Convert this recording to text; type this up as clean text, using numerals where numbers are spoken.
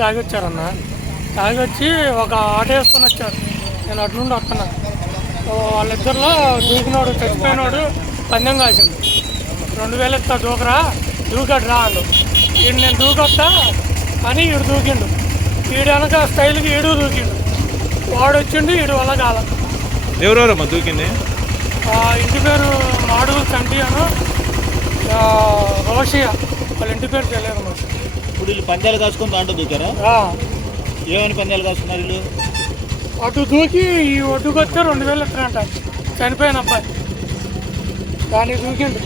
తాగి వచ్చారన్న. తాగి వచ్చి ఒక ఆటో వేసుకొని వచ్చారు. నేను అటు నుండి వస్తున్నాను. వాళ్ళిద్దరిలో దూకినోడు చచ్చిపోయినోడు పందెం కాసిండు. 2000 ఇస్తా దూకరా, దూకాడు రా అన్నాడు. ఈడు నేను దూకొస్తా అని ఈడు దూకిండు. ఈడు వెనక స్టైల్కి ఈడు దూకిండు. వాడు వచ్చిండు, ఈడు వల్ల కాల. ఎవరెవరమ్మా దూకింది? ఇంటి పేరు మాడుగుల చంటి అను, రోషియా. వాళ్ళ ఇంటి పేరు తెలియదు మాకు. ఇప్పుడు వీళ్ళు పందాలు కాసుకొని దాంట్లో దూకారా? ఏమని పందాలు కాసుకున్నారు వీళ్ళు? అటు దూకి ఈ ఒడ్డుకొస్తే 2000 ఇస్తారంట. చనిపోయిన అబ్బాయి దానికి దూకిండు.